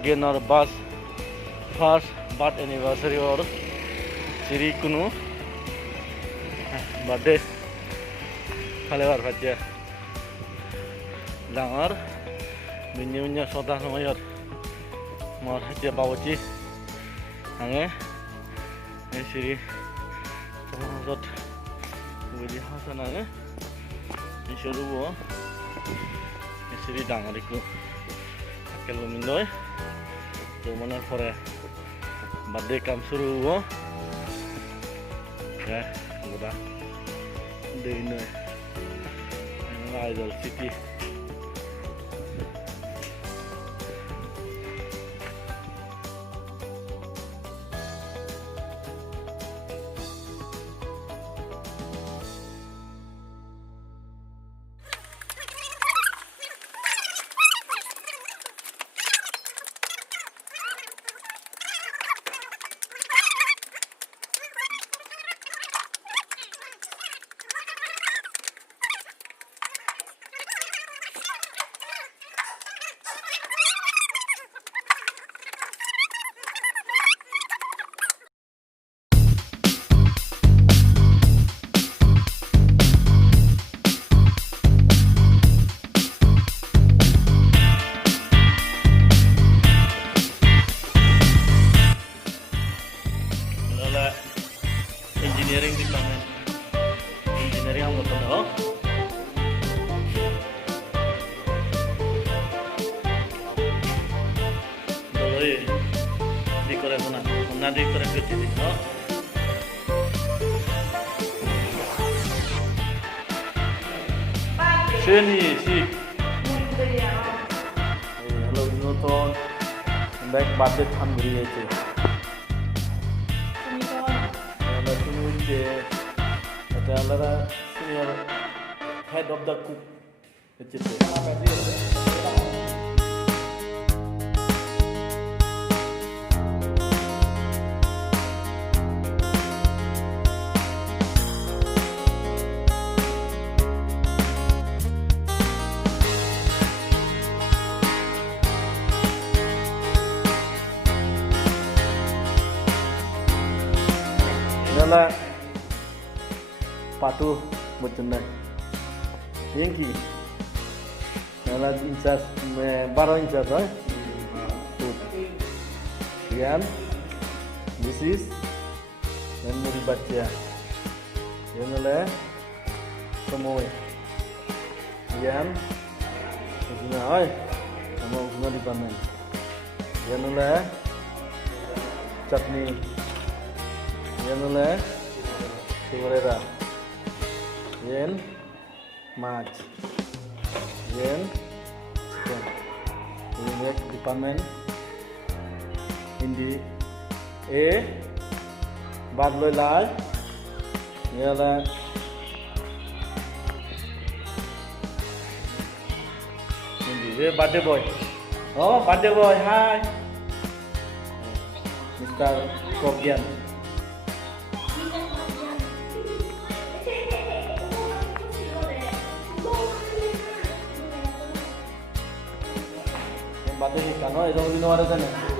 Kogyan or bus first birth anniversary or Siri Kunu birthday Kalevar Fatia Langar Minyunya Sota Mayor Mor Hatia Bawachi Hange Siri Sot Willie House and Hange Shuru Siri Dangariku Kalumindoy to mana for a birthday comes through yeah udah dinner and Idol City engineering department engineering ang motor no doi decoration na decoration kiti no Sheni si hello Newton back budget tham guri ache adalah senior head of the cook. Adalah patuh berjenai. Yang ki, adalah incas, 12 incas, Yan, Mrs. dan Muri baca. Yang adalah Semoy. Yan, Usna, sama Usna di pamen. Yang adalah Chutney. Yang adalah Suwarera. Yen March Yen Chicken ini next department Hindi A Badloi Lal ini adalah Hindi birthday boy oh birthday boy hi Mr. Kogyan Batu ikan, oh itu lebih luar sana.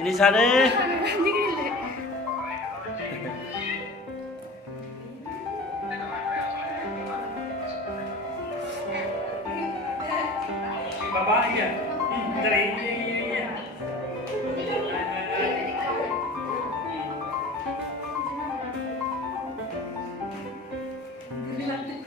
Ini sana. Bapak iya. Dari iya. Ini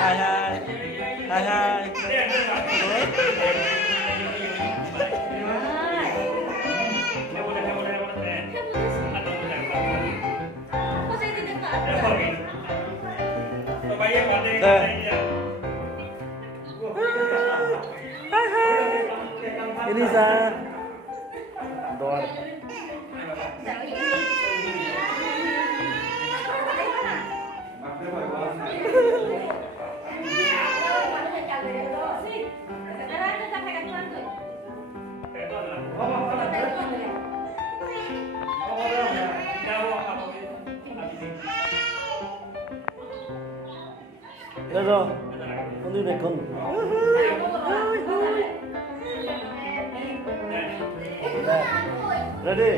Hai hai. Hai hai. Hai hai. Elisa. Doar. Được rồi, con đi về con. Ready?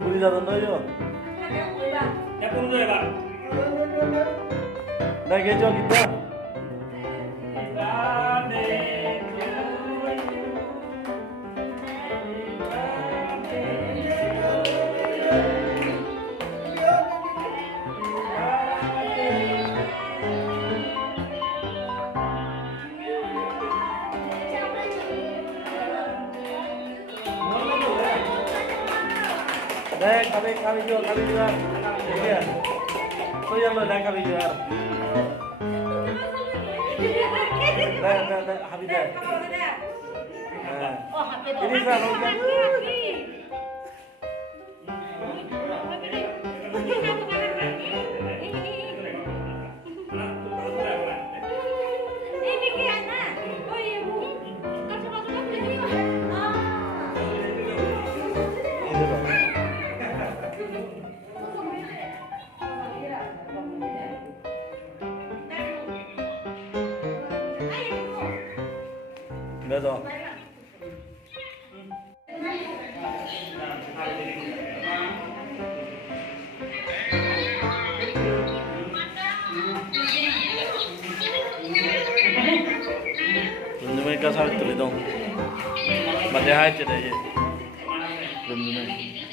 Budi datang dulu yuk. Naik kejo kita. Naik kami juga. Iya. So yang lo naik kami juga. Naik habis dah. Ini saya lo kan. Được rồi. Mereka sampai tulis dong. Baca aja deh. Belum